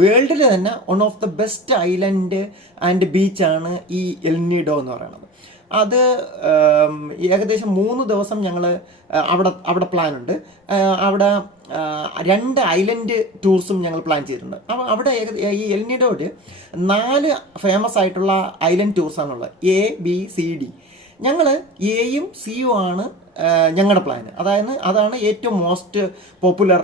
വേൾഡിൽ തന്നെ one of the best island and ബീച്ചാണ് ഈ എൽനിഡോ എന്ന് പറയുന്നത്. അത് ഏകദേശം 3 ദിവസം ഞങ്ങൾ അവിടെ പ്ലാൻ ഉണ്ട്. അവിടെ 2 ഐലൻഡ് ടൂർസും ഞങ്ങൾ പ്ലാൻ ചെയ്തിട്ടുണ്ട്. അപ്പോൾ അവിടെ ഈ എൽനിഡോയിൽ 4 ഫേമസ് ആയിട്ടുള്ള ഐലൻഡ് ടൂർസാണുള്ളത്, ABCD. ഞങ്ങൾ എയും സിയും ആണ് ഞങ്ങളുടെ പ്ലാൻ. അതാണ് ഏറ്റവും മോസ്റ്റ് പോപ്പുലർ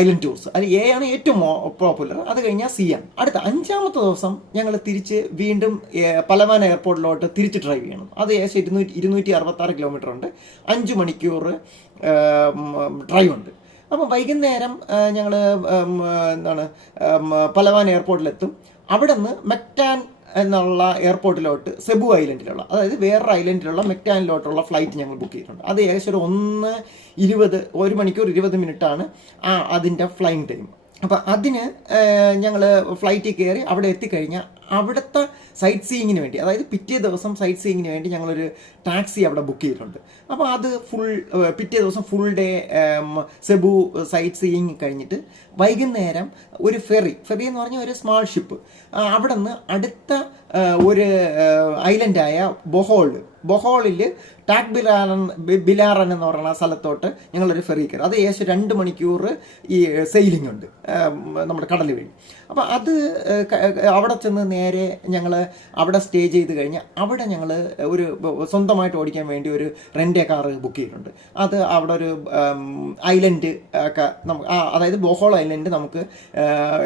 ഐലൻഡ് ടൂർസ്. അത് എ ആണ് ഏറ്റവും പോപ്പുലർ, അത് കഴിഞ്ഞാൽ സി ആണ്. അടുത്ത 5-ാമത്തെ ദിവസം ഞങ്ങൾ തിരിച്ച് വീണ്ടും പലവാൻ എയർപോർട്ടിലോട്ട് തിരിച്ച് ഡ്രൈവ് ചെയ്യണം. അത് ഏകദേശം 266 കിലോമീറ്റർ ഉണ്ട്, 5 മണിക്കൂർ ഡ്രൈവ് ഉണ്ട്. അപ്പം വൈകുന്നേരം ഞങ്ങൾ പലവാൻ എയർപോർട്ടിലെത്തും. അവിടെ നിന്ന് മെക്ടാൻ എന്നുള്ള എയർപോർട്ടിലോട്ട് സെബു ഐലൻഡിലുള്ള, അതായത് വേറൊരു ഐലൻഡിലുള്ള മെക്ടാനിലോട്ടുള്ള ഫ്ലൈറ്റ് ഞങ്ങൾ ബുക്ക് ചെയ്തിട്ടുണ്ട്. അത് ഏകദേശം ഒരു 1 മണിക്കൂർ 20 മിനിറ്റാണ് അതിൻ്റെ ഫ്ലൈങ് ടൈം. അപ്പം അതിന് ഞങ്ങൾ ഫ്ലൈറ്റിൽ കയറി അവിടെ എത്തിക്കഴിഞ്ഞാൽ അവിടുത്തെ സൈറ്റ് സീയിങ്ങിന് വേണ്ടി, അതായത് പിറ്റേ ദിവസം സൈറ്റ് സീയിങ്ങിന് വേണ്ടി ഞങ്ങളൊരു ടാക്സി അവിടെ ബുക്ക് ചെയ്തിട്ടുണ്ട്. അപ്പോൾ അത് പിറ്റേ ദിവസം full day Cebu sightseeing കഴിഞ്ഞിട്ട് വൈകുന്നേരം ഒരു ഫെറി എന്ന് പറഞ്ഞാൽ ഒരു സ്മാൾ ഷിപ്പ്, അവിടെ നിന്ന് അടുത്ത ഒരു ഐലൻഡായ ബൊഹോളിൽ ടാക് ബിലാറൻ എന്ന് പറയുന്ന സ്ഥലത്തോട്ട് ഞങ്ങളൊരു ഫെറി കയറി. അത് ഏകദേശം 2 മണിക്കൂർ ഈ സെയിലിംഗ് ഉണ്ട് നമ്മുടെ കടൽ വഴി. അപ്പോൾ അത് അവിടെ ചെന്ന് നേരെ ഞങ്ങൾ അവിടെ സ്റ്റേ ചെയ്ത് കഴിഞ്ഞാൽ അവിടെ ഞങ്ങൾ ഒരു സ്വന്തമായിട്ട് ഓടിക്കാൻ വേണ്ടി ഒരു റെൻ്റ് കാർ ബുക്ക് ചെയ്തിട്ടുണ്ട്. അത് അവിടെ ഒരു ഐലൻഡ് ഒക്കെ നമുക്ക്, അതായത് ബൊഹോൾ ഐലൻഡ് നമുക്ക്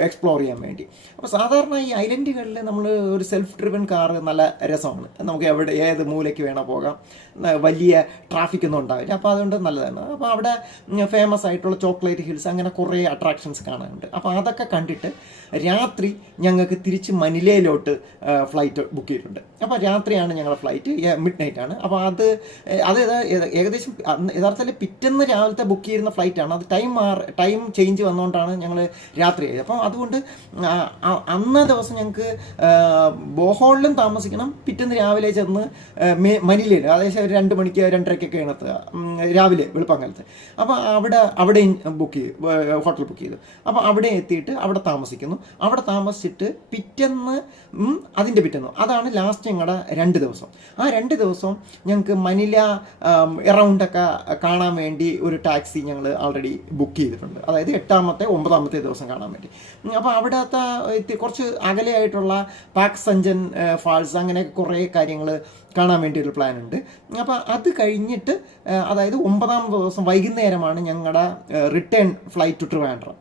എക്സ്പ്ലോർ ചെയ്യാൻ വേണ്ടി. അപ്പോൾ സാധാരണ ഈ ഐലൻഡുകളിൽ നമ്മൾ ഒരു സെൽഫ് ഡ്രിവൻ കാർ നല്ല രസമാണ്, നമുക്ക് ഏത് മൂലയ്ക്ക് വേണം പോകാം, വലിയ ട്രാഫിക് ഒന്നും ഉണ്ടാവില്ല. അപ്പോൾ അതുകൊണ്ട് നല്ലതാണ്. അപ്പോൾ അവിടെ ഫേമസ് ആയിട്ടുള്ള ചോക്ലേറ്റ് ഹിൽസ്, അങ്ങനെ കുറേ അട്രാക്ഷൻസ് കാണാനുണ്ട്. അപ്പോൾ അതൊക്കെ കണ്ടിട്ട് രാത്രി ഞങ്ങൾക്ക് തിരിച്ച് മനിലയിലോട്ട് ഫ്ലൈറ്റ് ബുക്ക് ചെയ്തിട്ടുണ്ട്. അപ്പോൾ രാത്രിയാണ് ഞങ്ങളുടെ ഫ്ലൈറ്റ്, മിഡ് നൈറ്റാണ്. അപ്പോൾ അത് ഏകദേശം യഥാർത്ഥത്തിൽ പിറ്റേന്ന് രാവിലത്തെ ബുക്ക് ചെയ്യുന്ന ഫ്ലൈറ്റാണ്. അത് ടൈം ചേഞ്ച് വന്നുകൊണ്ടാണ് ഞങ്ങൾ രാത്രി ആയത്. അപ്പം അതുകൊണ്ട് അന്ന ദിവസം ഞങ്ങൾക്ക് ബോഹോളിലും താമസിക്കണം, പിറ്റേന്ന് രാവിലെ ചെന്ന് മനിലയിൽ അതായത് 2 മണിക്ക് 2:30 എത്തുക രാവിലെ വെളുപ്പാങ്കാലത്ത്. അപ്പോൾ അവിടെയും ഹോട്ടൽ ബുക്ക് ചെയ്തു. അപ്പോൾ അവിടെ എത്തിയിട്ട് അവിടെ താമസിക്കുന്നു. അവിടെ താമസിച്ചിട്ട് അതിൻ്റെ പിറ്റേന്ന് അതാണ് ലാസ്റ്റ് ഞങ്ങളുടെ 2 ദിവസം. ആ 2 ദിവസം ഞങ്ങൾക്ക് മനില എറൗണ്ടൊക്കെ കാണാൻ വേണ്ടി ഒരു ടാക്സി ഞങ്ങൾ ആൾറെഡി ബുക്ക് ചെയ്തിട്ടുണ്ട്, അതായത് 8-ാമത്തെ 9-ാമത്തെ ദിവസം കാണാൻ വേണ്ടി. അപ്പോൾ അവിടുത്തെ കുറച്ച് അകലെയായിട്ടുള്ള പാക് സഞ്ജൻ ഫാൾസ്, അങ്ങനെ കുറേ കാര്യങ്ങൾ കാണാൻ വേണ്ടി ഒരു പ്ലാൻ ഉണ്ട്. അപ്പോൾ അത് കഴിഞ്ഞിട്ട്, അതായത് 9-ാമത്തെ ദിവസം വൈകുന്നേരമാണ് ഞങ്ങളുടെ റിട്ടേൺ ഫ്ലൈറ്റ് ടു ട്രിവാൻഡ്രം.